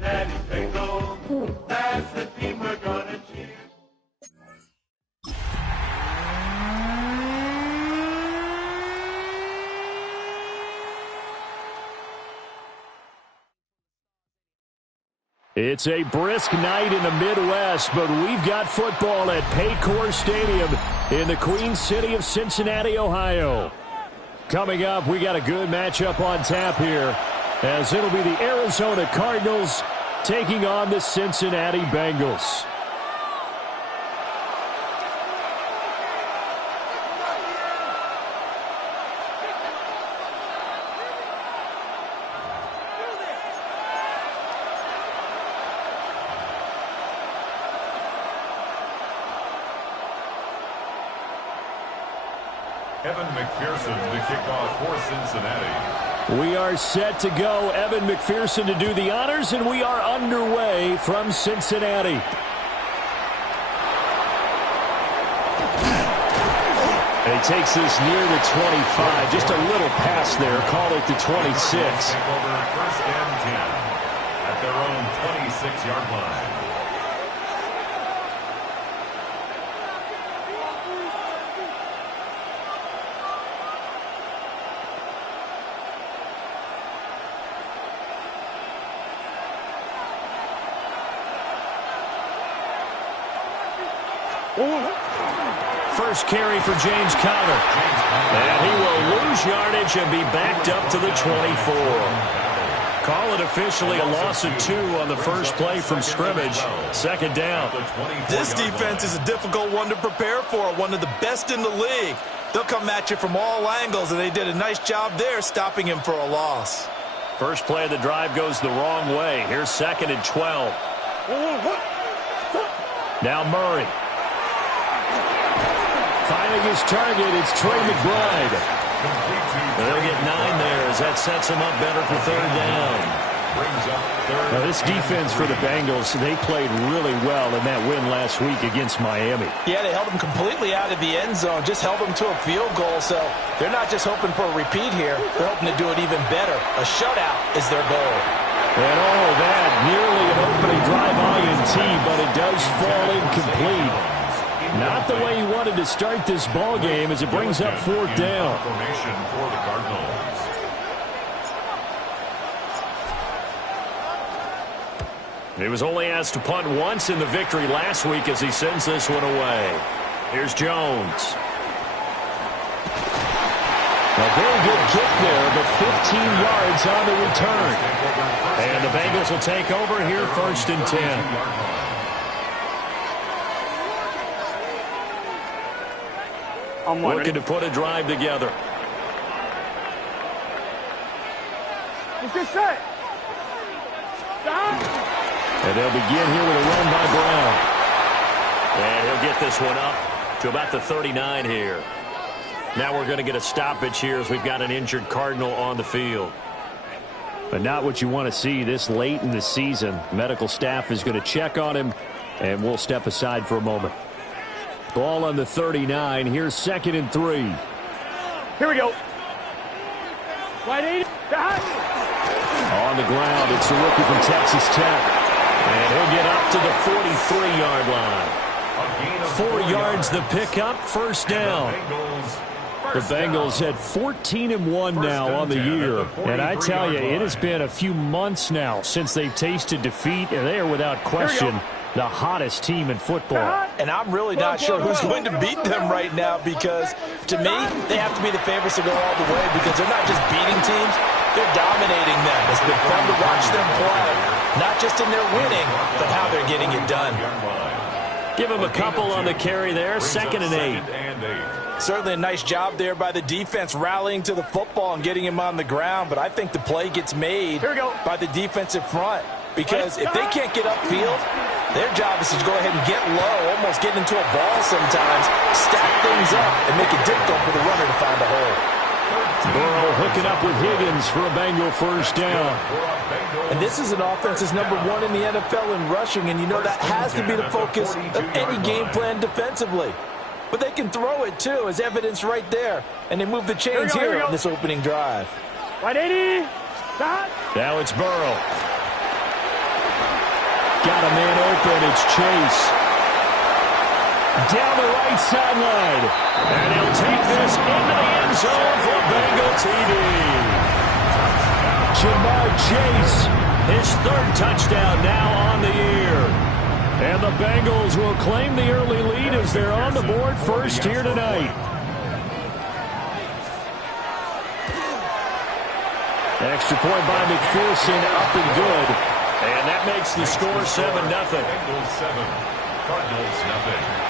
Daddy Bengals, that's the team we're gonna cheer. It's a brisk night in the Midwest, but we've got football at Paycor Stadium in the Queen City of Cincinnati, Ohio. Coming up, we got a good matchup on tap here, as it'll be the Arizona Cardinals taking on the Cincinnati Bengals. Evan McPherson to kick off for Cincinnati. We are set to go. Evan McPherson to do the honors, and we are underway from Cincinnati. And he takes this near the 25. Just a little pass there. Call it the 26. Take over first and 10 at their own 26-yard line. First carry for James Conner. And he will lose yardage and be backed up to the 24. Call it officially a loss of 2 on the first play from scrimmage. Second down. This defense is a difficult one to prepare for, one of the best in the league. They'll come at you from all angles, and they did a nice job there stopping him for a loss. First play of the drive goes the wrong way. Here's 2nd and 12. Now Murray. Finding his target, it's Trey McBride. They'll get 9 there as that sets him up better for third down. Now this defense for the Bengals, they played really well in that win last week against Miami. Yeah, they held them completely out of the end zone, just held them to a field goal, so they're not just hoping for a repeat here, they're hoping to do it even better. A shutout is their goal. And all that, nearly an opening drive INT, but it does fall incomplete. Not the way he wanted to start this ball game as it brings up 4th down. Formation for the Cardinals. He was only asked to punt once in the victory last week as he sends this one away. Here's Jones. A very good kick there, but 15 yards on the return. And the Bengals will take over here 1st and 10. Looking to put a drive together. Let's get set. And they'll begin here with a run by Brown. And he'll get this one up to about the 39 here. Now we're going to get a stoppage here as we've got an injured Cardinal on the field. But not what you want to see this late in the season. Medical staff is going to check on him, and we'll step aside for a moment. Ball on the 39. Here's 2nd and 3. Here we go. Right 8. On the ground, it's the rookie from Texas Tech. And he'll get up to the 43-yard line. 4 yards the pickup, 1st down. The Bengals at 14-1 now on the year. And I tell you, it has been a few months now since they've tasted defeat, and they are without question the hottest team in football. And I'm really not sure who's going to beat them right now because, to me, they have to be the favorites to go all the way because they're not just beating teams, they're dominating them. It's been fun to watch them play, not just in their winning, but how they're getting it done. Give them a couple on the carry there, 2nd and 8. Certainly a nice job there by the defense rallying to the football and getting him on the ground, but I think the play gets made by the defensive front because if they can't get upfield, Their job is to go ahead and get low, almost get into a ball sometimes, stack things up, and make it difficult for the runner to find a hole. Burrow hooking up with Higgins for a Bengal first down. And this is an offense that's number 1 in the NFL in rushing, and you know that has to be the focus of any game plan defensively. But they can throw it, too, as evidence right there. And they move the chains here on this opening drive. Right 80. Stop. Now it's Burrow. Got a man open. It's Chase. Down the right sideline. And he'll take this into the end zone for a Bengal TD. Jamar Chase, his 3rd touchdown now on the year. And the Bengals will claim the early lead as they're on the board first here tonight. Extra point by McPherson, up and good. And that makes the score 7-0. Bengals 7, Cardinals 0.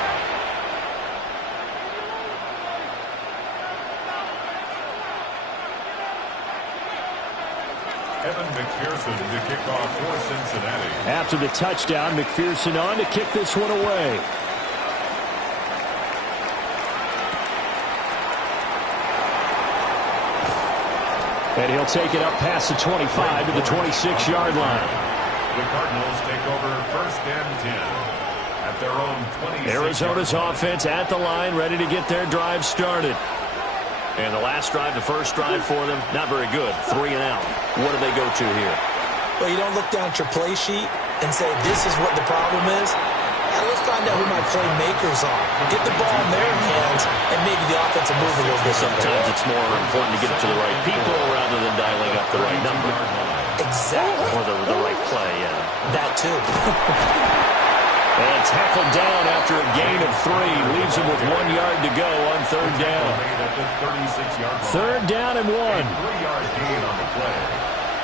Evan McPherson to kick off for Cincinnati. After the touchdown, McPherson on to kick this one away. And he'll take it up past the 25 to the 26-yard line. The Cardinals take over 1st and 10 at their own 26. Arizona's offense at the line, ready to get their drive started. And the last drive, the first drive for them, not very good. 3 and out. What do they go to here? Well, you don't look down at your play sheet and say, this is what the problem is. Yeah, let's find out who my playmakers are. Get the ball in their hands, and maybe the offense will move a little bit. Sometimes it's more important to get it to the right people rather than dialing up the right number. Exactly. Or the right play, yeah. That, too. And tackled down after a gain of 3. Leaves him with 1 yard to go on 3rd down. 3rd down and 1. 3-yard gain on the play.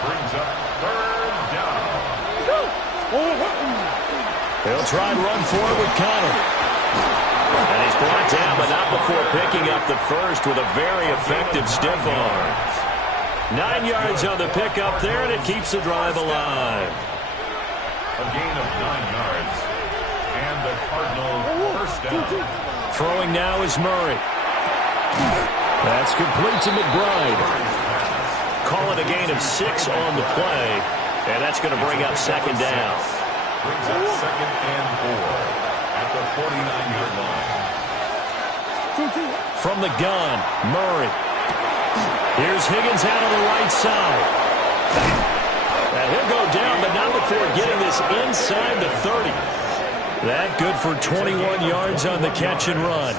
Brings up 3rd down. He'll try and run forward with Connor. And he's brought down, but not before picking up the first with a very effective stiff arm. 9 yards on the pickup there, and it keeps the drive alive. A gain of 9 yards. And the Cardinal first down. Throwing now is Murray. That's complete to McBride. Call it a gain of 6 on the play, and that's going to bring up 2nd down. Brings up 2nd and 4 at the 49-yard line. From the gun, Murray. Here's Higgins out on the right side. And he'll go down, but not before getting this inside the 30. That good for 21 yards on the catch and run.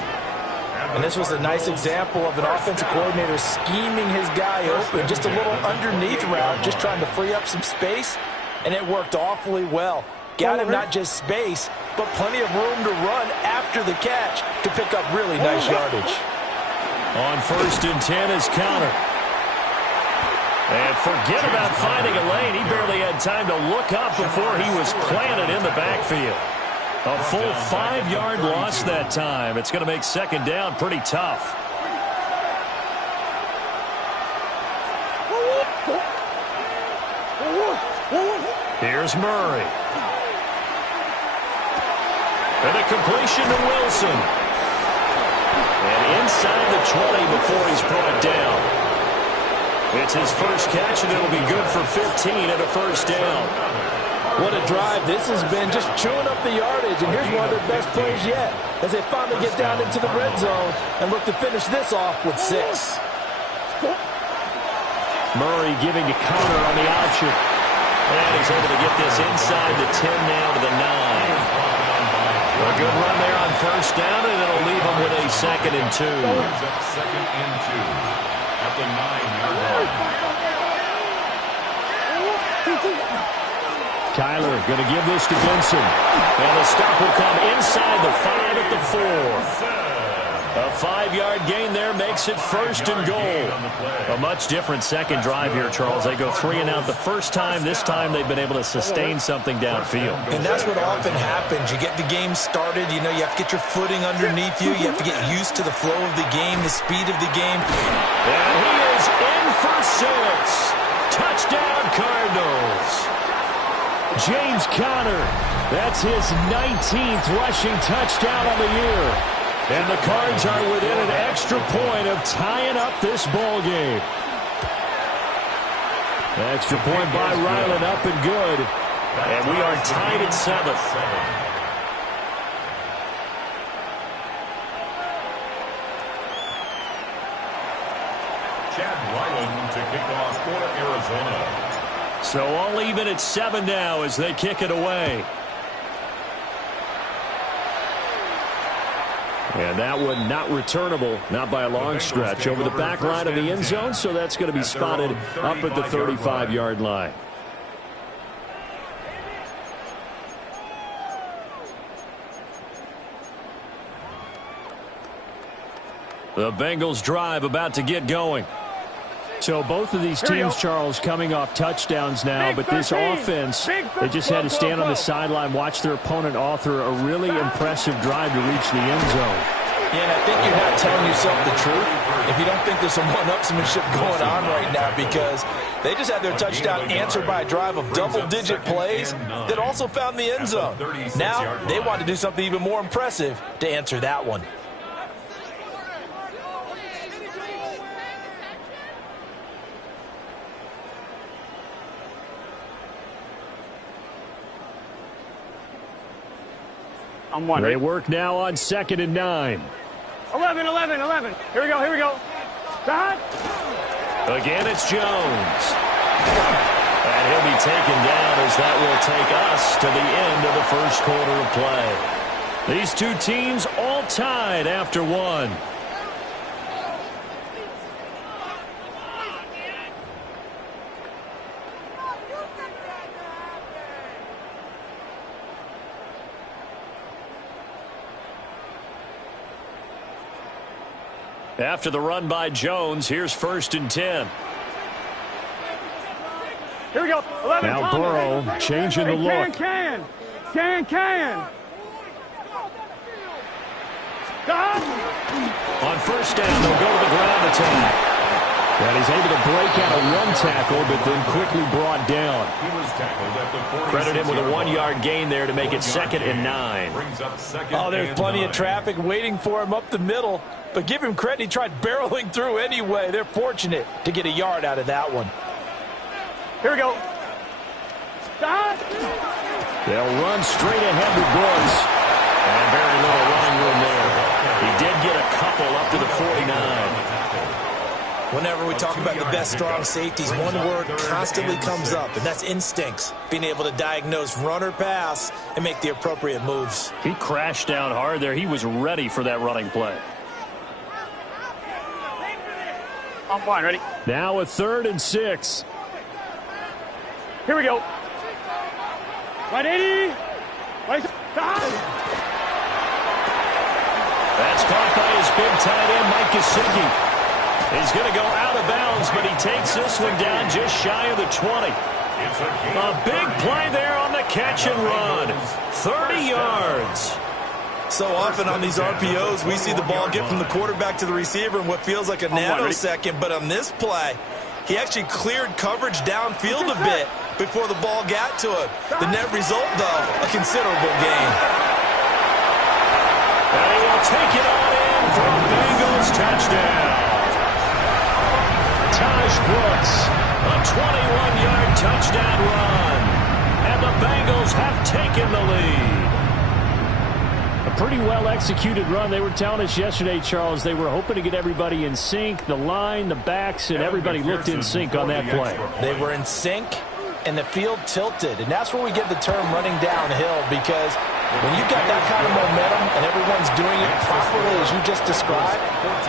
And this was a nice example of an offensive coordinator scheming his guy open. Just a little underneath route, just trying to free up some space, and it worked awfully well. Got him not just space, but plenty of room to run after the catch to pick up really nice yardage. On 1st and 10 is Connor. And forget about finding a lane. He barely had time to look up before he was planted in the backfield. A full 5-yard loss that time. It's going to make 2nd down pretty tough. Here's Murray. And a completion to Wilson. And inside the 20 before he's brought down. It's his first catch, and it'll be good for 15 and a first down. What a drive this has been, just chewing up the yardage. And here's one of their best plays yet as they finally get down into the red zone and look to finish this off with 6. Murray giving to Connor on the option. And he's able to get this inside the 10 now to the 9. A good run there on 1st down, and it'll leave him with a 2nd and 2. Brings up 2nd and 2 at the 9-yard line. Kyler going to give this to Benson. And the stop will come inside the 5 at the 4. A 5-yard gain there makes it 1st and goal. A much different second drive here, Charles. They go 3 and out the first time. This time they've been able to sustain something downfield. And that's what often happens. You get the game started. You know, you have to get your footing underneath you. You have to get used to the flow of the game, the speed of the game. And he is in for 6. Touchdown, Cardinals. James Conner. That's his 19th rushing touchdown on the year. And the Cards are within an extra point of tying up this ball game. Extra point by Ryland, up and good. And we are tied at 7. Chad Ryland to kick off for Arizona. So all even at 7 now as they kick it away. And that one not returnable, not by a long stretch, over the back line of the end zone, so that's going to be spotted up at the 35-yard line. The Bengals drive about to get going. So both of these teams, Charles, coming off touchdowns now, but this offense, they just had to stand on the sideline, watch their opponent author a really impressive drive to reach the end zone. Yeah, and I think you're not telling yourself the truth if you don't think there's some one-upsmanship going on right now, because they just had their touchdown answered by a drive of double-digit plays that also found the end zone. Now they want to do something even more impressive to answer that one. They work now on 2nd and 9. 11. Here we go. Stop. Again, it's Jones. And he'll be taken down as that will take us to the end of the first quarter of play. These two teams all tied after 1. After the run by Jones, here's 1st and 10. Here we go. 11. Now Burrow changing the look. Can. On 1st down, they'll go to the ground attack. And he's able to break out a run tackle, but then quickly brought down. He was tackled at the 46. Credit him with a 1-yard gain there to make it 2nd and 9. Oh, there's plenty of traffic waiting for him up the middle. But give him credit, he tried barreling through anyway. They're fortunate to get a yard out of that one. Here we go. Stop. They'll run straight ahead with Brooks. And very little running room there. He did get a couple up to the 49. Whenever we talk about the best strong safeties, one word constantly comes up, and that's instincts. Being able to diagnose run or pass and make the appropriate moves. He crashed down hard there. He was ready for that running play. I'm fine, ready? Now a 3rd and 6. Here we go. 180. Stop. That's caught by his big tight end, Mike Gesicki. He's going to go out of bounds, but he takes this one down just shy of the 20. A big play there on the catch and run. 30 yards. So often on these RPOs, we see the ball get from the quarterback to the receiver in what feels like a nanosecond. But on this play, he actually cleared coverage downfield a bit before the ball got to him. The net result, though, a considerable gain. And he will take it on in for a Bengals touchdown. Taj Brooks, a 21-yard touchdown run. And the Bengals have taken the lead. A pretty well-executed run. They were telling us yesterday, Charles, they were hoping to get everybody in sync, the line, the backs, and everybody looked in sync on that play. They were in sync, and the field tilted. And that's where we get the term running downhill, because when you've got that kind of momentum and everyone's doing it properly as you just described,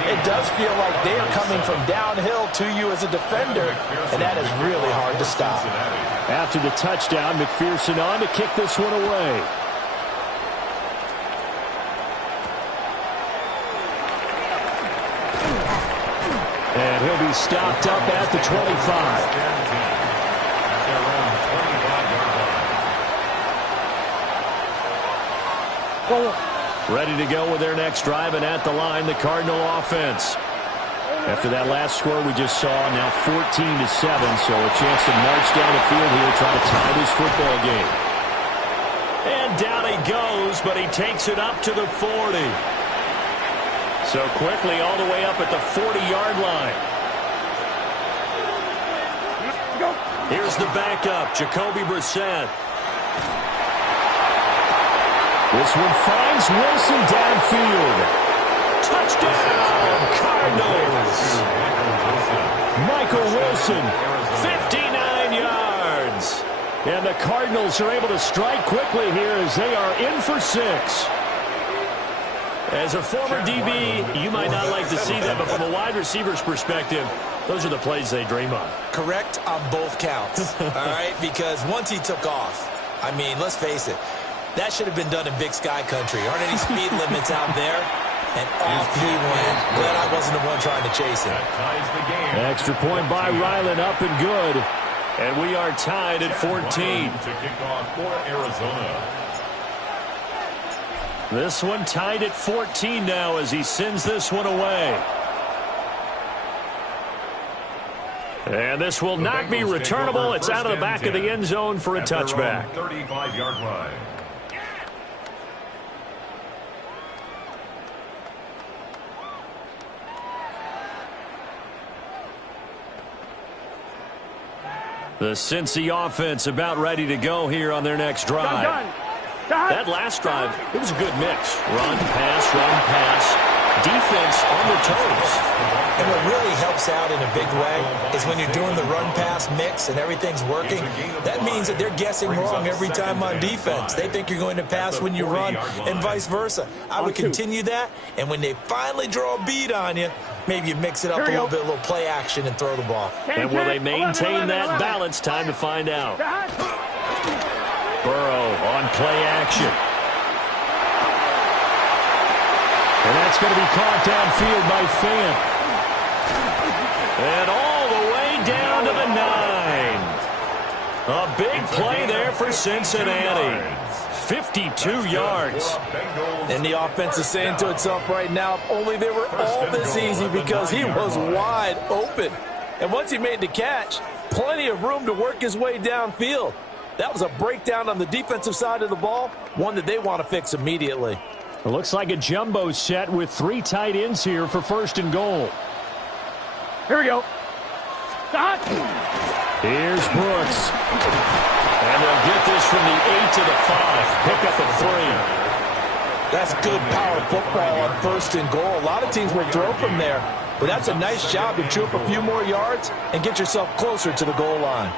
it does feel like they are coming from downhill to you as a defender, and that is really hard to stop. After the touchdown, McPherson on to kick this one away. And he'll be stopped up at the 25. Ready to go with their next drive, and at the line, the Cardinal offense. After that last score we just saw, now 14-7, so a chance to march down the field here, try to tie this football game. And down he goes, but he takes it up to the 40. So quickly all the way up at the 40-yard line. Here's the backup, Jacoby Brissett. This one finds Wilson downfield. Touchdown, Cardinals. Michael Wilson, 59 yards. And the Cardinals are able to strike quickly here as they are in for 6. As a former DB, you might not like to see that, but from a wide receiver's perspective, those are the plays they dream of. Correct on both counts, all right? Because once he took off, I mean, let's face it, that should have been done in Big Sky country. Aren't any speed limits out there? And off he went. Glad I wasn't the one trying to chase him. Extra point by Ryland, up and good. And we are tied at 14. To kick off for Arizona. This one tied at 14 now as he sends this one away. And this will not be returnable. It's out of the back of the end zone for a touchback. 35-yard line. The Cincy offense about ready to go here on their next drive. That last drive, it was a good mix. Run, pass, defense on the toes. And what really helps out in a big way is when you're doing the run-pass mix and everything's working, that means that they're guessing wrong every time on defense. They think you're going to pass when you run and vice versa. I would continue that, and when they finally draw a bead on you, maybe you mix it up a little bit, a little play action, and throw the ball. And will they maintain that balance? Time to find out. Burrow on play action. And that's going to be caught downfield by Fant. And all the way down to the 9. A big play there for Cincinnati. 52 yards. And the offense is saying to itself right now, if only they were all this easy, because he was wide open. And once he made the catch, plenty of room to work his way downfield. That was a breakdown on the defensive side of the ball, one that they want to fix immediately. It looks like a jumbo set with 3 tight ends here for 1st and goal. Here we go. Stop. Here's Brooks. And they'll get this from the 8 to the 5. Pick up a 3. That's good power football on 1st and goal. A lot of teams will throw from there, but that's a nice job to chew up a few more yards and get yourself closer to the goal line.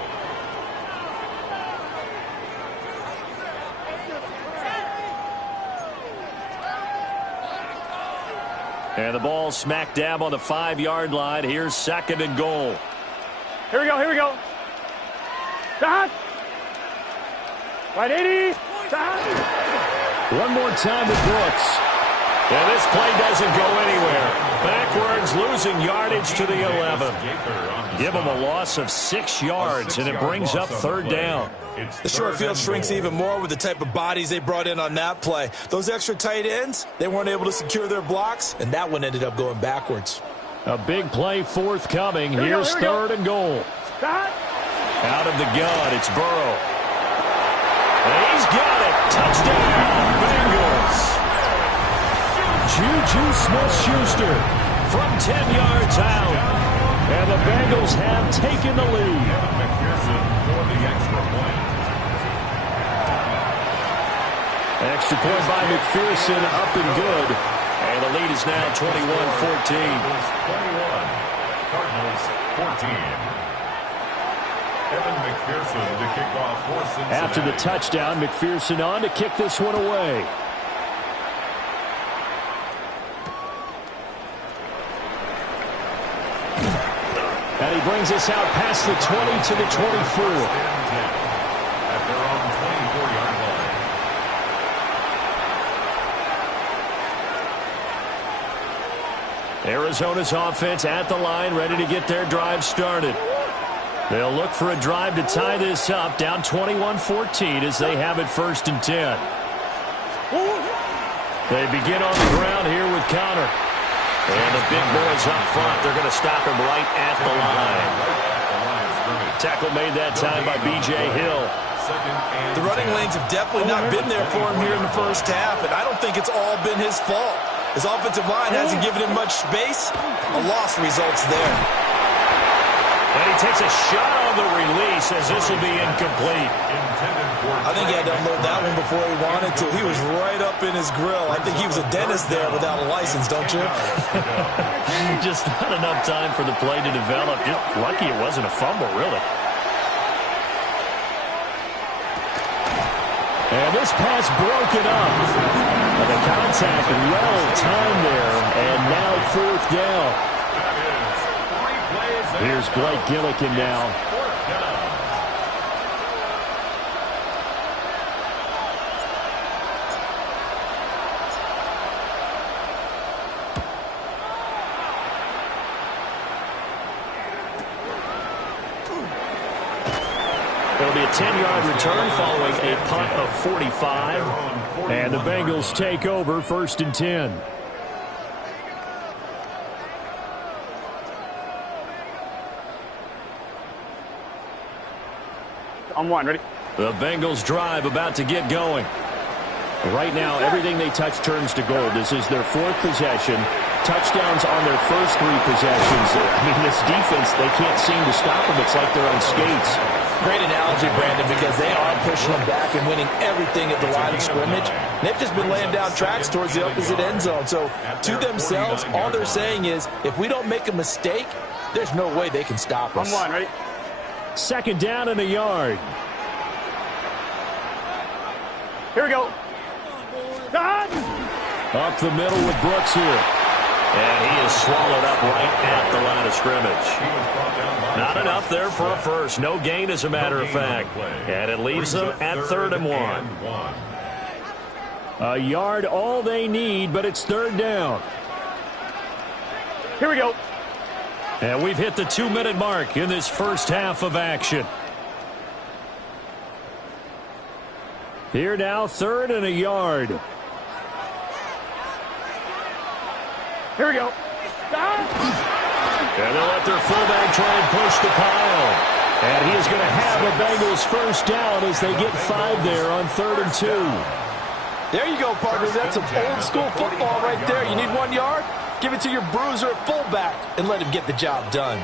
And the ball smack dab on the 5-yard line. Here's 2nd and goal. Here we go. Stop. Right 80. Stop. One more time with Brooks. And this play doesn't go anywhere. Backwards, losing yardage to the 11. Give them a loss of 6 yards, and it brings up 3rd down. The short field shrinks even more with the type of bodies they brought in on that play. Those extra tight ends, they weren't able to secure their blocks, and that one ended up going backwards. A big play forthcoming. Here's 3rd and goal. Out of the gun, it's Burrow. And he's got it. Touchdown, Bengals. Juju Smith-Schuster from 10 yards out. And the Bengals have taken the lead. McPherson for the extra point. Extra point by McPherson, up and good. And the lead is now 21-14. Cardinals 14. Evan McPherson to kick off for Cincinnati. After the touchdown, McPherson on to kick this one away. And he brings us out past the 20 to the 24. At their own 24-yard line. Arizona's offense at the line, ready to get their drive started. They'll look for a drive to tie this up, down 21-14 as they have it 1st and 10. They begin on the ground here with Connor. And the big boys up front, they're going to stop him right at the line. Tackle made that time by B.J. Hill. The running lanes have definitely not been there for him here in the first half, and I don't think it's all been his fault. His offensive line hasn't given him much space. A loss results there. And he takes a shot on the release as this will be incomplete. I think he had to unload that one before he wanted to. He was right up in his grill. I think he was a dentist there without a license, don't you? Just not enough time for the play to develop. Just lucky it wasn't a fumble, really. And this pass broken up. And the contact well timed there. And now fourth down. Here's Blake Gillikin now. It'll be a 10-yard return following a punt of 45. And the Bengals take over 1st and 10. On one, ready? The Bengals drive about to get going. Right now, everything they touch turns to gold. This is their 4th possession. Touchdowns on their first 3 possessions. I mean, this defense, they can't seem to stop them. It's like they're on skates. Great analogy, Brandon, because they are pushing them back and winning everything at the line of scrimmage. They've just been laying down tracks towards the opposite end zone. So, to themselves, all they're saying is, if we don't make a mistake, there's no way they can stop us. On one, ready? 2nd down and a yard. Here we go. Done. Up the middle with Brooks here. And he is swallowed up right at the line of scrimmage. Not enough there for a first. No gain, as a matter of fact. And it leaves them at 3rd and 1. A yard all they need, but it's 3rd down. Here we go. And we've hit the 2-minute mark in this first half of action. Here now, 3rd and a yard. Here we go. And they'll let their fullback try and push the pile. And he is going to have the Bengals first down as they get 5 there on 3rd and 2. There you go, partner. That's some old school football right there. You need 1 yard? Give it to your bruiser at fullback and let him get the job done.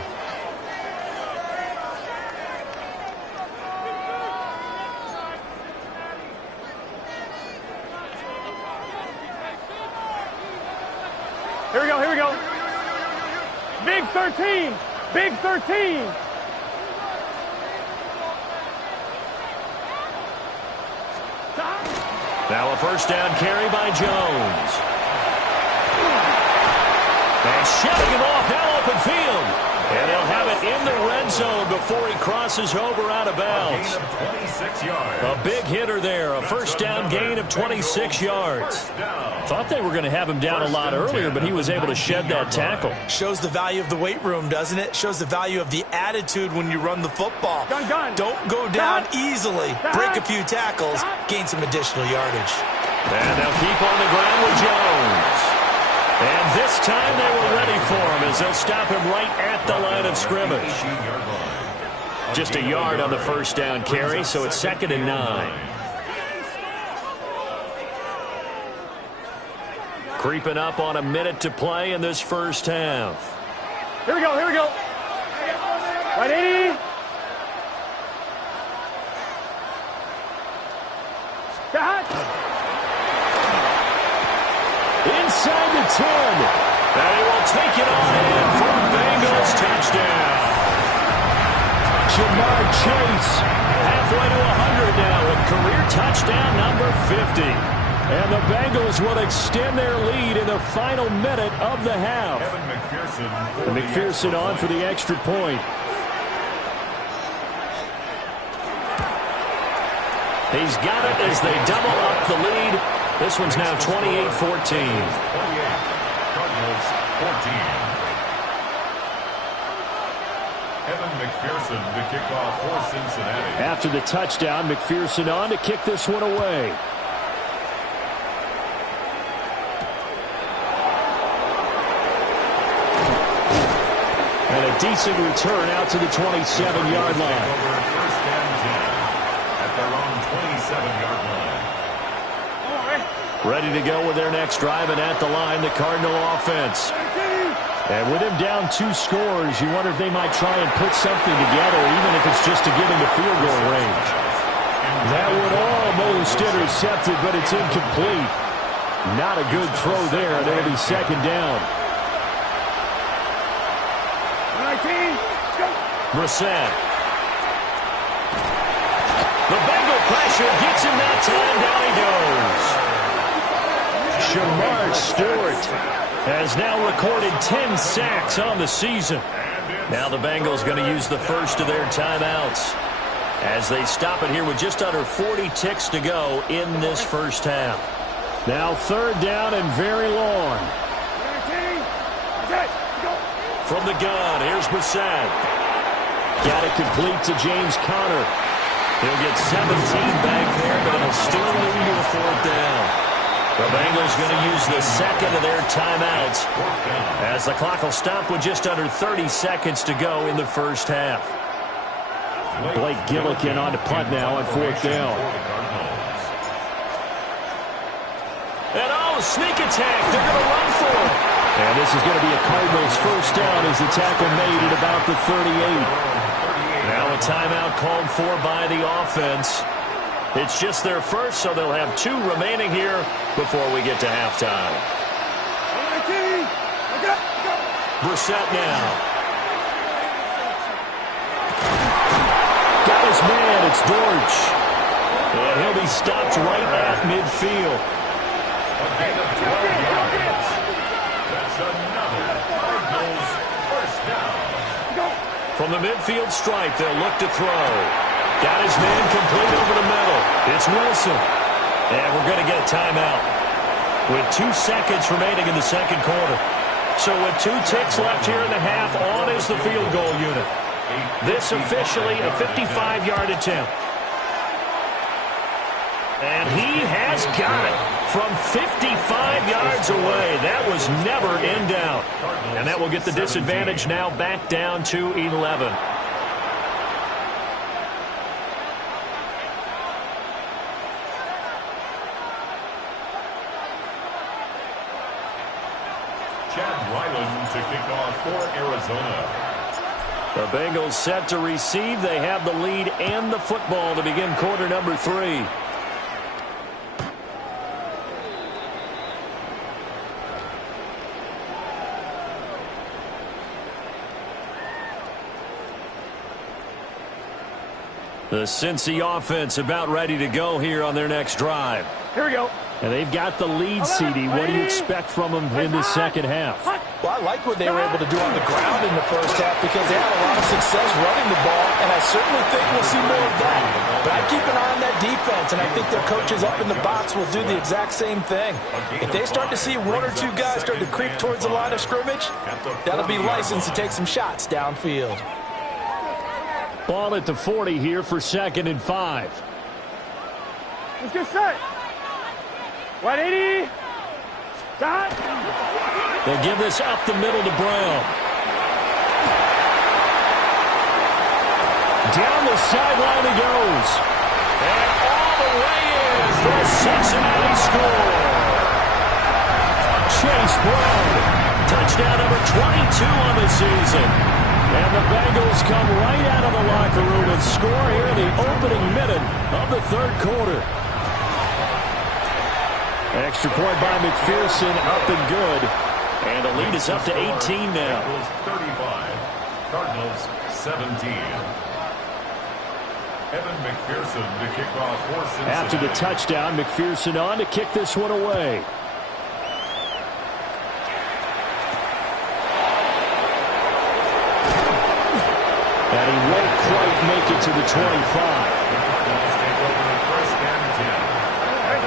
Here we go, here we go. Big 13. Big 13. Now a first down carry by Jones. And shoving him off now open field. And they'll have it in the red zone before he crosses over out of bounds. A big hitter there. A first down gain of 26 yards. Thought they were going to have him down a lot earlier, but he was able to shed that tackle. Shows the value of the weight room, doesn't it? Shows the value of the attitude when you run the football. Gun. Don't go down easily. Break a few tackles. Gain some additional yardage. And they'll keep on the ground with Jones. And this time they were ready for him as they'll stop him right at the line of scrimmage. Just a yard on the first down carry, so it's 2nd and 9. Creeping up on a minute to play in this first half. Here we go, here we go. Right, 80. Inside the 10. And he will take it on in for a Bengals touchdown. Jamar Chase halfway to 100 now with career touchdown number 50. And the Bengals will extend their lead in the final minute of the half. McPherson on for the extra point. He's got it as they double up the lead. This one's now 28-14. Evan McPherson to kick off for Cincinnati. After the touchdown, McPherson on to kick this one away. And a decent return out to the 27-yard line. First and 10 at their own 27-yard line. Ready to go with their next drive, and at the line, the Cardinal offense. And with him down 2 scores, you wonder if they might try and put something together, even if it's just to get into field goal range. That would almost intercept it, but it's incomplete. Not a good throw there, and it'll be second down. Brissett. The Bengal pressure gets him that time. Down he goes. Shamar Stewart has now recorded 10 sacks on the season. Now the Bengals going to use the first of their timeouts as they stop it here with just under 40 ticks to go in this first half. Now third down and very long. From the gun, here's Brissett. Got it complete to James Conner. He'll get 17 back there, but it'll still lead to a fourth down. The Bengals going to use the second of their timeouts as the clock will stop with just under 30 seconds to go in the first half. Blake Gillikin on to punt now on fourth down. And sneak attack. They're going to run for it. And this is going to be a Cardinals first down as the tackle made at about the 38. Now a timeout called for by the offense. It's just their first, so they'll have 2 remaining here before we get to halftime. Brissett now. Got his man, it's Dortch. And he'll be stopped right at midfield. That's another Cardinals first down. From the midfield stripe, they'll look to throw. Got his man complete over the middle. It's Wilson. And we're going to get a timeout with 2 seconds remaining in the second quarter. So with 2 ticks left here in the half, on is the field goal unit. This officially a 55-yard attempt. And he has got it from 55 yards away. That was never in doubt. And that will get the disadvantage now back down to 11. Chad Ryland to kick off for Arizona. The Bengals set to receive. They have the lead and the football to begin quarter number 3. The Cincy offense about ready to go here on their next drive. Here we go. And they've got the lead, CD. What do you expect from them in the second half? Well, I like what they were able to do on the ground in the first half because they had a lot of success running the ball, and I certainly think we'll see more of that. But I keep an eye on that defense, and I think their coaches up in the box will do the exact same thing. If they start to see 1 or 2 guys start to creep towards the line of scrimmage, that'll be licensed to take some shots downfield. Ball at the 40 here for 2nd and 5. Let's get set. 180. Shot. They'll give this up the middle to Brown. Down the sideline he goes. And all the way in for a Cincinnati score. Chase Brown. Touchdown number 22 on the season. And the Bengals come right out of the locker room and score here in the opening minute of the third quarter. Extra point by McPherson, up and good. And the lead is up to 18 now. Bengals 35, Cardinals 17. Evan McPherson to kick off for Cincinnati. After the touchdown, McPherson on to kick this one away. And he won't quite make it to the 25.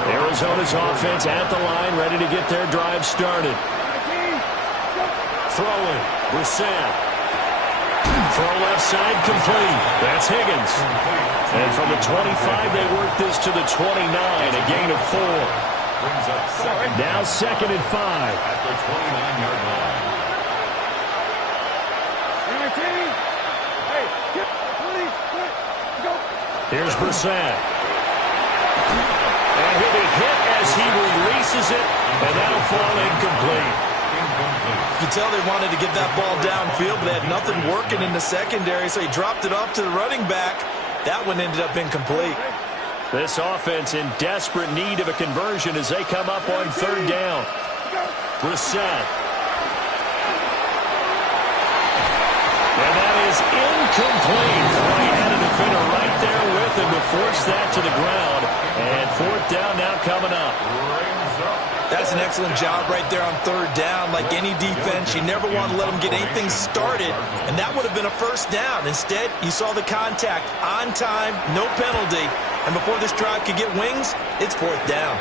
Arizona's offense at the line, ready to get their drive started. Throwing, Brissett. Throw left side complete. That's Higgins. And from the 25, they work this to the 29, a gain of 4. Now 2nd and 5. At the 29-yard line. Here's Brissett. And he'll be hit as he releases it, and that'll fall incomplete. You can tell they wanted to get that ball downfield, but they had nothing working in the secondary, so he dropped it off to the running back. That one ended up incomplete. This offense in desperate need of a conversion as they come up on third down. Brissett. And that is incomplete. Well, he had a defender right there with him to force that to the ground. And fourth down now coming up. That's an excellent job right there on third down. Like any defense, you never want to let them get anything started, and that would have been a first down. Instead, you saw the contact on time, no penalty, and before this drive could get wings, it's fourth down.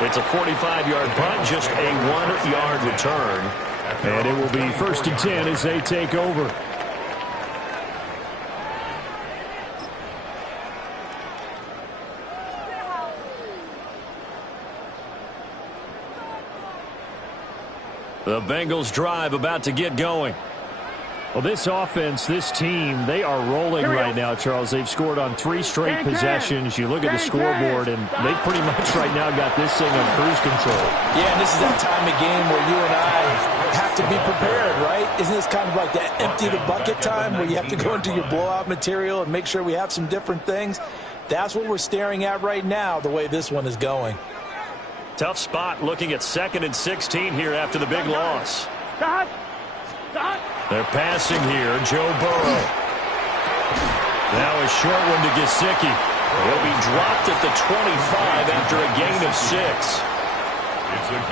It's a 45-yard punt, just a 1-yard return. And it will be 1st and 10 as they take over. The Bengals drive about to get going. Well, this offense, this team, they are rolling right now, Charles. They've scored on 3 straight possessions. You look at the scoreboard, and they pretty much right now got this thing on cruise control. Yeah, and this is that time of game where you and I have to be prepared, right? Isn't this kind of like that empty the bucket time where you have to go into your blowout material and make sure we have some different things? That's what we're staring at right now, the way this one is going. Tough spot looking at 2nd and 16 here after the big loss. They're passing here. Joe Burrow. Now a short one to Gesicki. He'll be dropped at the 25 after a gain of 6.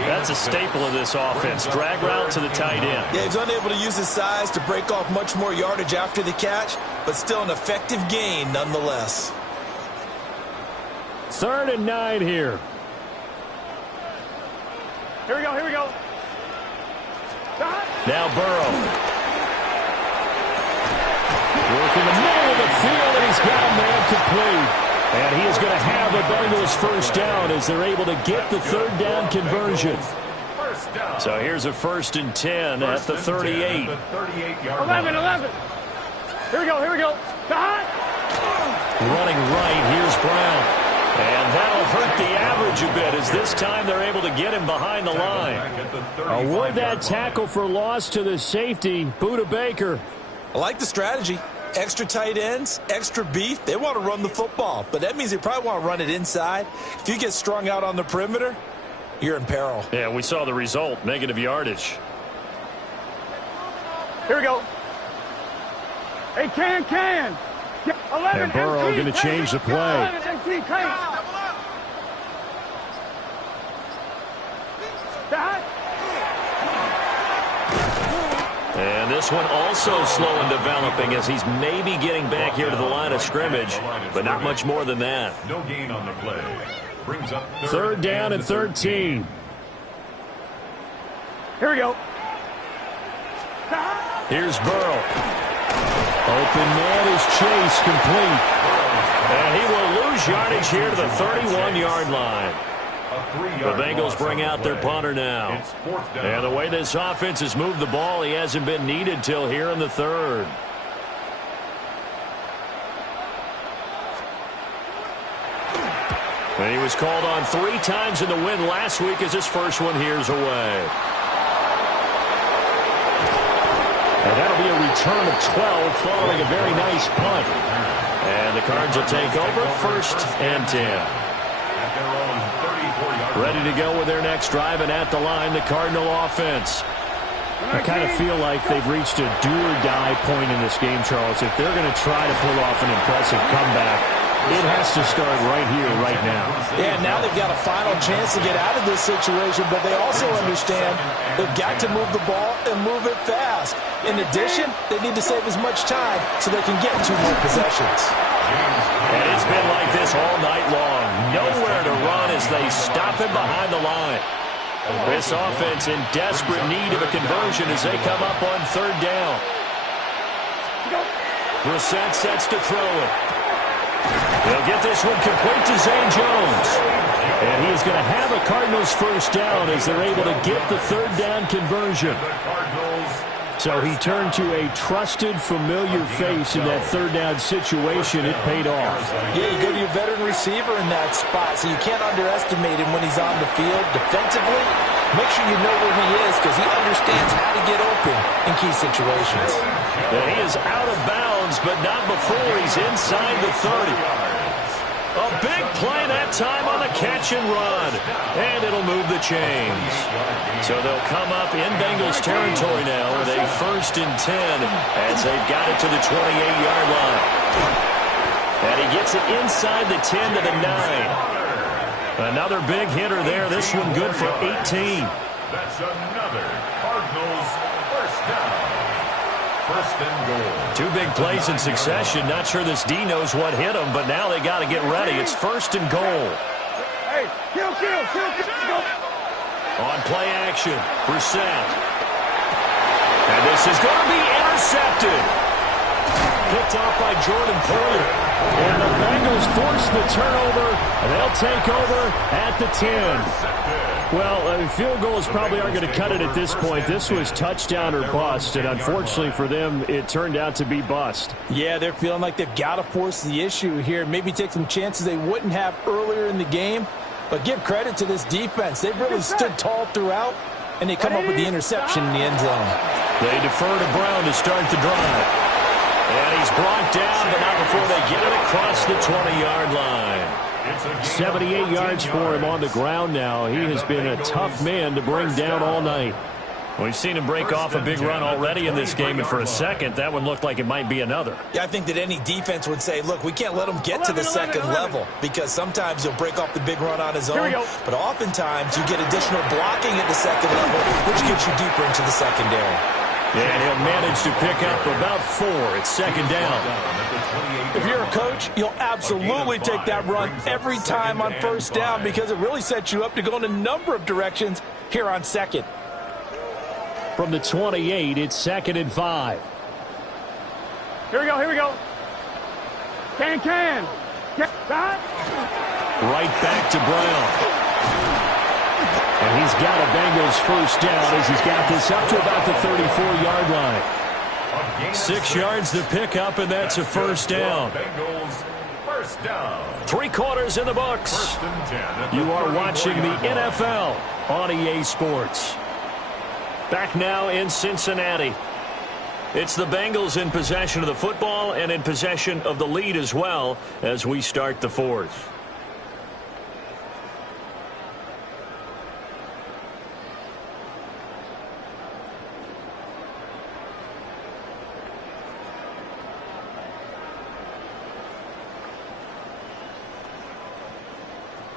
That's a staple of this offense. Drag route to the tight end. Yeah, he's unable to use his size to break off much more yardage after the catch, but still an effective gain nonetheless. 3rd and 9 here. Here we go, here we go. Now Burrow. Work in the middle of the field, and he's got a man complete. And he is going to have the Bengals first down as they're able to get the 3rd down conversion. So here's a 1st and 10 at the 38. 11. Here we go, here we go. Running right, here's Brown. And that'll hurt the average a bit as this time they're able to get him behind the line. Award that tackle for loss to the safety, Budda Baker. I like the strategy. Extra tight ends, extra beef. They want to run the football, but that means they probably want to run it inside. If you get strung out on the perimeter, you're in peril. Yeah, we saw the result, negative yardage. Here we go. Hey, can. 11, and Burrow going to change the play. 11, and this one also slow in developing as he's maybe getting back here to the line of scrimmage, but not much more than that. No gain on the play. Brings up 3rd down and 13. Here we go. Here's Burrow. Open man is Chase, complete. And he will lose yardage here to the 31-yard line. The Bengals bring out their punter now. And the way this offense has moved the ball, he hasn't been needed till here in the 3rd. And he was called on 3 times in the win last week as his first one here's away. And that'll be a return of 12 following a very nice punt. And the Cards will take over 1st and 10. Ready to go with their next drive, and at the line, the Cardinal offense. I kind of feel like they've reached a do-or-die point in this game, Charles. If they're going to try to pull off an impressive comeback, it has to start right here, right now. Yeah, now they've got a final chance to get out of this situation, but they also understand they've got to move the ball and move it fast. In addition, they need to save as much time so they can get 2 more possessions. And it's been like this all night long. Nowhere to run as they stop him behind the line. This offense in desperate need of a conversion as they come up on 3rd down. Brissett sets to throw it. They'll get this one complete to Zane Jones. And he is going to have a Cardinals first down as they're able to get the 3rd down conversion. So he turned to a trusted, familiar face in that third down situation. It paid off. Yeah, you go to your veteran receiver in that spot, so you can't underestimate him when he's on the field. Defensively, make sure you know where he is because he understands how to get open in key situations. And he is out of bounds, but not before he's inside the 30. A big play that time on the catch and run. And it'll move the chains. So they'll come up in Bengals territory now with a 1st and 10 as they've got it to the 28-yard line. And he gets it inside the 10 to the 9. Another big hitter there. This one good for 18. That's another Cardinals first down. 1st and goal. 2 big plays in succession. Not sure this D knows what hit him, but now they got to get ready. It's 1st and goal. Hey, kill. On play action, Brissett. And this is going to be intercepted. Picked off by Jordan Poyer. And the Bengals force the turnover. And they'll take over at the 10. Well, field goals probably aren't going to cut it at this point. This was touchdown or bust, and unfortunately for them, it turned out to be bust. Yeah, they're feeling like they've got to force the issue here. Maybe take some chances they wouldn't have earlier in the game. But give credit to this defense. They've really stood tall throughout, and they come up with the interception in the end zone. They defer to Brown to start the drive. And he's brought down, but not before they get it across the 20-yard line. 78 yards for him on the ground now. He has been a tough man to bring down all night. We've seen him break off a big run already in this game, and for a second, that one looked like it might be another. Yeah, I think that any defense would say, look, we can't let him get to the second level because sometimes he'll break off the big run on his own, but oftentimes you get additional blocking at the second level, which gets you deeper into the secondary. Yeah, and he'll manage to pick up about 4 at 2nd down. If you're a coach, you'll absolutely take that run every time on 1st down because it really sets you up to go in a number of directions here on 2nd. From the 28, it's 2nd and 5. Here we go. Can. Right back to Brown. And he's got a Bengals 1st down as he's got this up to about the 34-yard line. 6 yards to pick up, and that's a 1st down. Bengals first down. 3 quarters in the books. You are watching the NFL on EA Sports. Back now in Cincinnati. It's the Bengals in possession of the football and in possession of the lead as well as we start the 4th.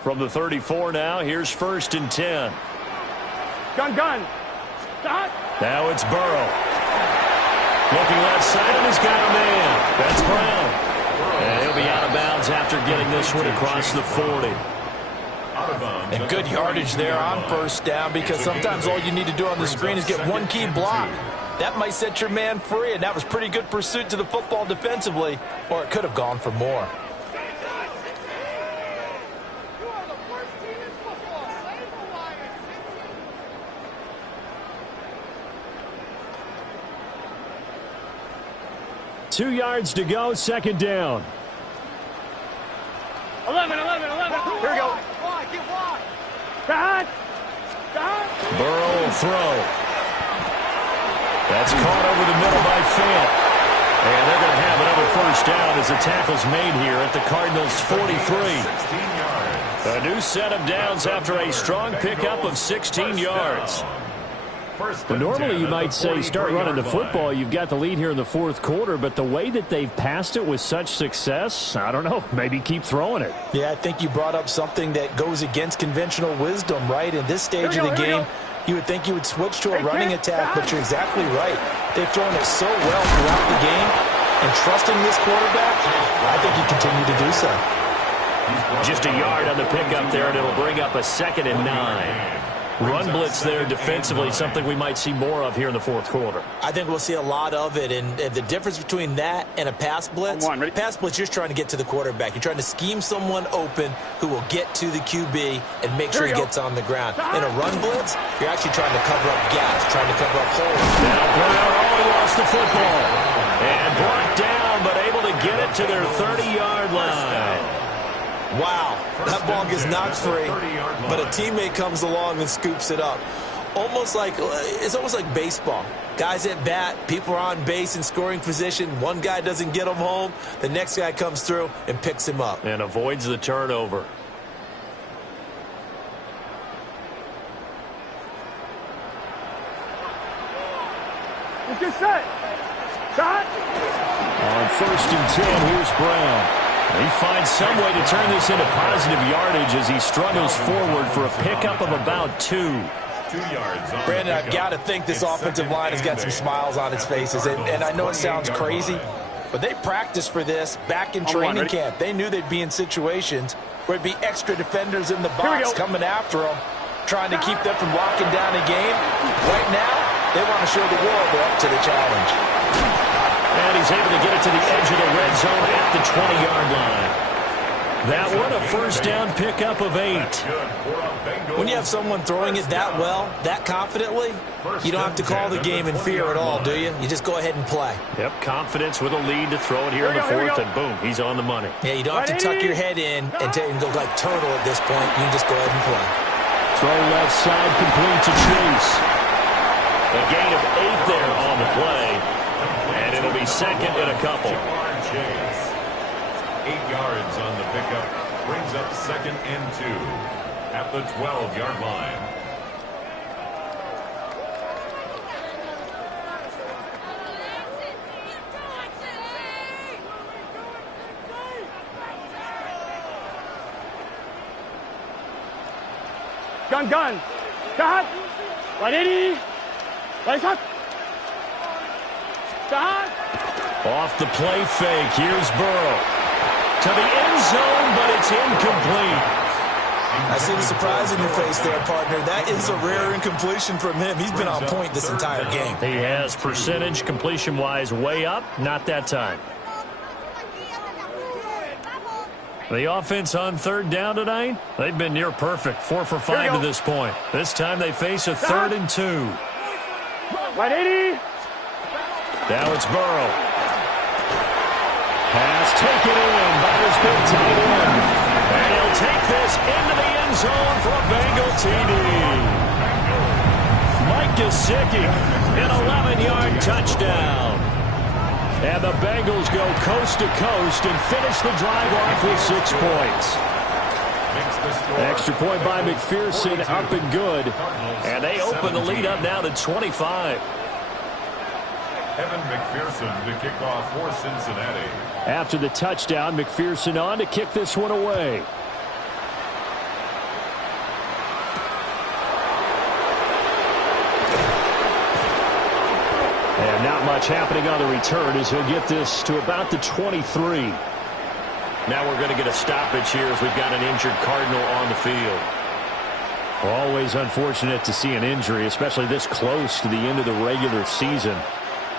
From the 34 now, here's 1st and 10. Gun. Stop. Now it's Burrow. Looking left side, and he's got a man. That's Brown. And he'll be out of bounds after getting this one across the 40. And good yardage there on 1st down because sometimes all you need to do on the screen is get one key block. That might set your man free, and that was pretty good pursuit to the football defensively, or it could have gone for more. Two yards to go, 2nd down. 11. Here we go. Stop. Burrow will throw. That's caught over the middle by Fant. And they're going to have another 1st down as the tackle's made here at the Cardinals' 43. A new set of downs after a strong pickup of 16 yards. Well, normally you might say start running the football. You've got the lead here in the 4th quarter, but the way that they've passed it with such success, I don't know, maybe keep throwing it. Yeah, I think you brought up something that goes against conventional wisdom, right? In this stage of the game, you would think you would switch to a running attack, but you're exactly right. They've thrown it so well throughout the game, and trusting this quarterback, I think you continue to do so. Just a yard on the pickup there, and it'll bring up a 2nd and 9. run blitz there defensively, something we might see more of here in the fourth quarter. I think we'll see a lot of it, and the difference between that and a pass blitz, pass blitz, you're just trying to get to the quarterback. You're trying to scheme someone open who will get to the QB and make sure he gets on the ground. In a run blitz, you're actually trying to cover up gaps, trying to cover up holes. Now Brown lost the football and brought down, but able to get it to their 30-yard line. Wow, that ball gets knocked free, but a teammate comes along and scoops it up. It's almost like baseball. Guys at bat, people are on base in scoring position. One guy doesn't get him home. The next guy comes through and picks him up. And avoids the turnover. Let's get set. Shot. On 1st and 10, here's Brown. He finds some way to turn this into positive yardage as he struggles forward for a pickup of about 2. 2 yards. Brandon, I've got to think this offensive line has got some smiles on its faces. And I know it sounds crazy, but they practiced for this back in training camp. They knew they'd be in situations where it'd be extra defenders in the box coming after them, trying to keep them from locking down a game. Right now, they want to show the world they're up to the challenge. And he's able to get it to the edge of the red zone at the 20-yard line. That one, a first down pickup of 8. When you have someone throwing it that well, that confidently, you don't have to call the game in fear at all, do you? You just go ahead and play. Yep, confidence with a lead to throw it here in the fourth, and boom, he's on the money. Yeah, you don't have to tuck your head in and go like turtle at this point. You can just go ahead and play. Throw left side complete to Chase. A gain of 8 there on the play. And it'll be second and a couple. 8 yards on the pickup. Brings up 2nd and 2 at the 12-yard line. Gun. Shot. 180. Right shot. Shot. Off the play fake. Here's Burrow. To the end zone, but it's incomplete. I see the surprise in your face there, partner. That is a rare incompletion from him. He's been on point this entire game. He has percentage completion-wise way up. Not that time. The offense on 3rd down tonight, they've been near perfect. 4 for 5 to this point. This time they face a 3rd and 2. 180. Now it's Burrow. Pass taken in by his big tight end. And he'll take this into the end zone for a Bengal TD. Mike Gesicki, an 11-yard touchdown. And the Bengals go coast to coast and finish the drive off with 6 points. Extra point by McPherson, up and good. And they open the lead up now to 25. Evan McPherson to kick off for Cincinnati. After the touchdown, McPherson on to kick this one away. And not much happening on the return as he'll get this to about the 23. Now we're going to get a stoppage here as we've got an injured Cardinal on the field. Always unfortunate to see an injury, especially this close to the end of the regular season.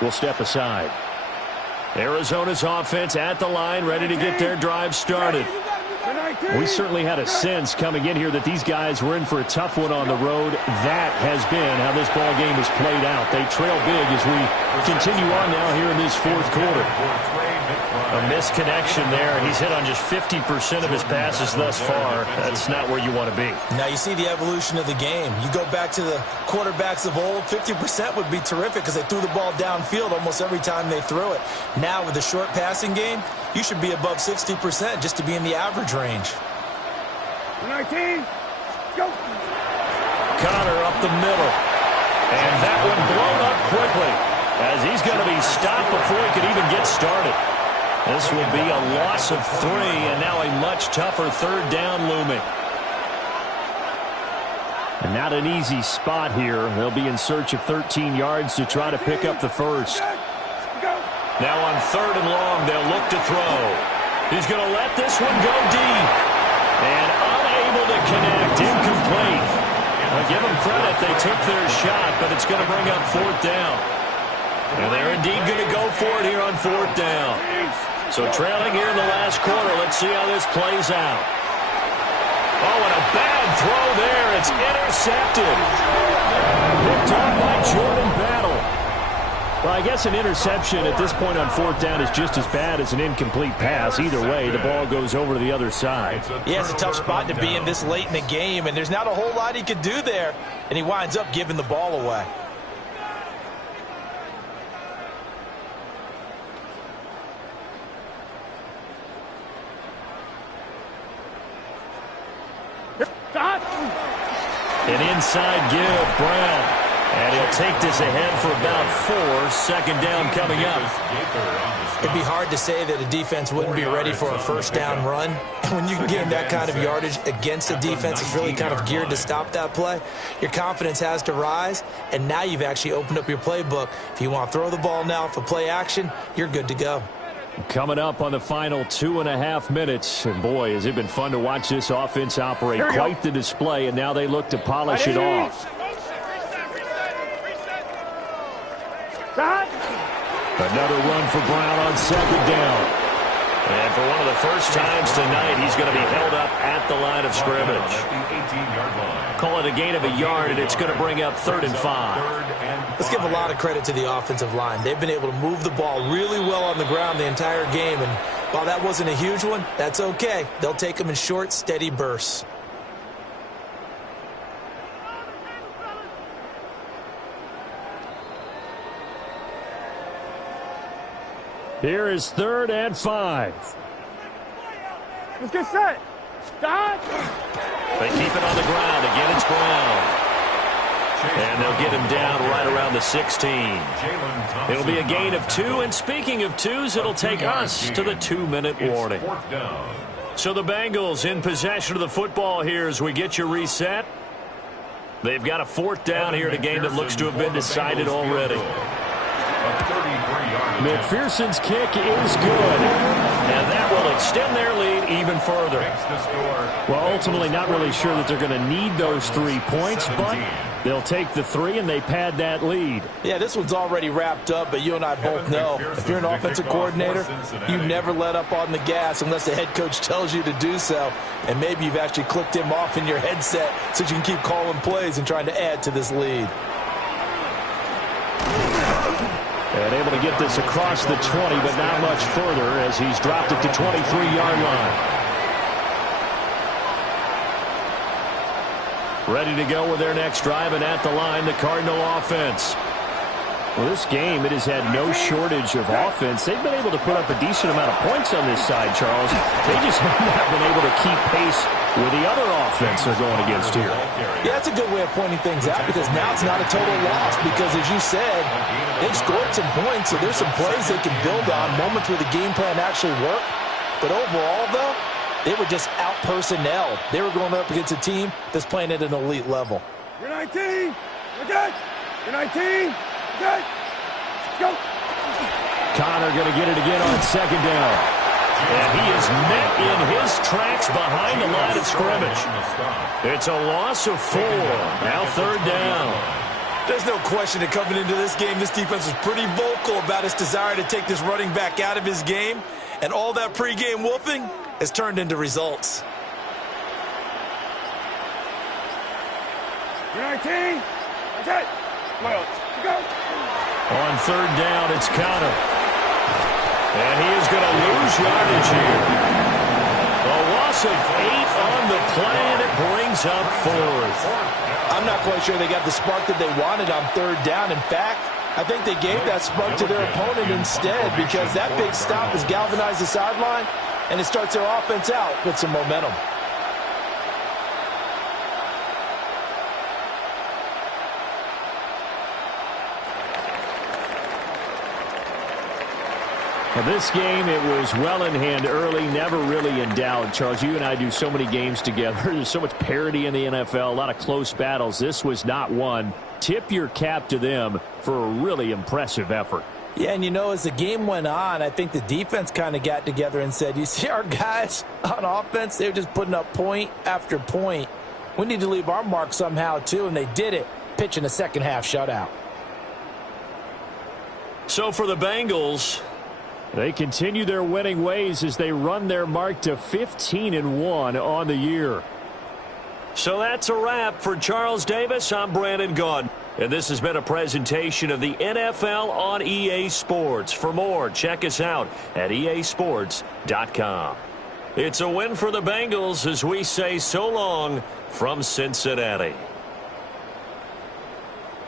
We'll step aside. Arizona's offense at the line, ready to get their drive started. We certainly had a sense coming in here that these guys were in for a tough one on the road. That has been how this ball game has played out. They trail big as we continue on now here in this fourth quarter. A misconnection there. He's hit on just 50% of his passes thus far. That's not where you want to be. Now you see the evolution of the game. You go back to the quarterbacks of old, 50% would be terrific because they threw the ball downfield almost every time they threw it. Now with the short passing game, you should be above 60% just to be in the average range. 19. Go. Connor up the middle. And that one blown up quickly as he's going to be stopped before he could even get started. This will be a loss of 3, and now a much tougher 3rd down looming. And not an easy spot here. They'll be in search of 13 yards to try to pick up the first. Now on 3rd and long, they'll look to throw. He's going to let this one go deep. And unable to connect, incomplete. I'll give him credit. They took their shot, but it's going to bring up fourth down. And they're indeed going to go for it here on fourth down. So trailing here in the last quarter. Let's see how this plays out. Oh, and a bad throw there. It's intercepted. Picked up by Jordan Battle. Well, I guess an interception at this point on fourth down is just as bad as an incomplete pass. Either way, the ball goes over to the other side. Yeah, it's a tough spot to be in this late in the game, and there's not a whole lot he could do there, and he winds up giving the ball away. An inside give, Brown. And he'll take this ahead for about 4. Second down coming up. It'd be hard to say that a defense wouldn't be ready for a first down run. And when you can gain that kind of yardage against a defense that's really kind of geared to stop that play, your confidence has to rise. And now you've actually opened up your playbook. If you want to throw the ball now for play action, you're good to go. Coming up on the final 2.5 minutes. And boy, has it been fun to watch this offense operate. Quite the display, and now they look to polish it off. Another run for Brown on second down. And for one of the first times tonight, he's going to be held up at the line of scrimmage. Call it a gain of a yard, and it's going to bring up 3rd and 5. Let's give a lot of credit to the offensive line. They've been able to move the ball really well on the ground the entire game. And while that wasn't a huge one, that's okay. They'll take them in short, steady bursts. Here is 3rd and 5. Let's get set. Stop. They keep it on the ground. Again, it's Brown. And they'll get him down right around the 16. It'll be a gain of 2. And speaking of 2s, it'll take us to the 2-minute warning. So the Bengals in possession of the football here as we get you reset. They've got a 4th down here in a game that looks to have been decided already. McPherson's kick is good, and that will extend their lead even further. Well, ultimately not really sure that they're going to need those 3 points, but they'll take the 3 and they pad that lead. Yeah, this one's already wrapped up, but you and I both know if you're an offensive coordinator, you never let up on the gas unless the head coach tells you to do so, and maybe you've actually clicked him off in your headset so you can keep calling plays and trying to add to this lead. And able to get this across the 20, but not much further as he's dropped it to 23-yard line. Ready to go with their next drive, and at the line, the Cardinal offense. Well, this game, it has had no shortage of offense. They've been able to put up a decent amount of points on this side, Charles. They just have not been able to keep pace with the other offense they're going against here. Yeah, that's a good way of pointing things out because now it's not a total loss because, as you said, they've scored some points, so there's some plays they can build on, moments where the game plan actually worked. But overall, though, they were just out-personnelled. They were going up against a team that's playing at an elite level. You're 19. Okay. You're 19. Okay. Go. Connor going to get it again on second down. And he is met in his tracks behind the line of scrimmage. It's a loss of 4. Now 3rd down. There's no question that coming into this game, this defense was pretty vocal about its desire to take this running back out of his game. And all that pregame wolfing has turned into results. You're 19. Okay. Well, go. On 3rd down, it's Connor. And he is going to lose yardage here. A loss of 8 on the play, and it brings up 4th. I'm not quite sure they got the spark that they wanted on 3rd down. In fact, I think they gave that spark to their opponent instead because that big stop has galvanized the sideline, and it starts their offense out with some momentum. This game, it was well in hand early, never really in doubt. Charles, you and I do so many games together. There's so much parity in the NFL, a lot of close battles. This was not one. Tip your cap to them for a really impressive effort. Yeah, and you know, as the game went on, I think the defense kind of got together and said, you see our guys on offense, they're just putting up point after point. We need to leave our mark somehow, too, and they did it, pitching a second-half shutout. So for the Bengals, they continue their winning ways as they run their mark to 15-1 on the year. So that's a wrap. For Charles Davis, I'm Brandon Gaudin. And this has been a presentation of the NFL on EA Sports. For more, check us out at easports.com. It's a win for the Bengals as we say so long from Cincinnati.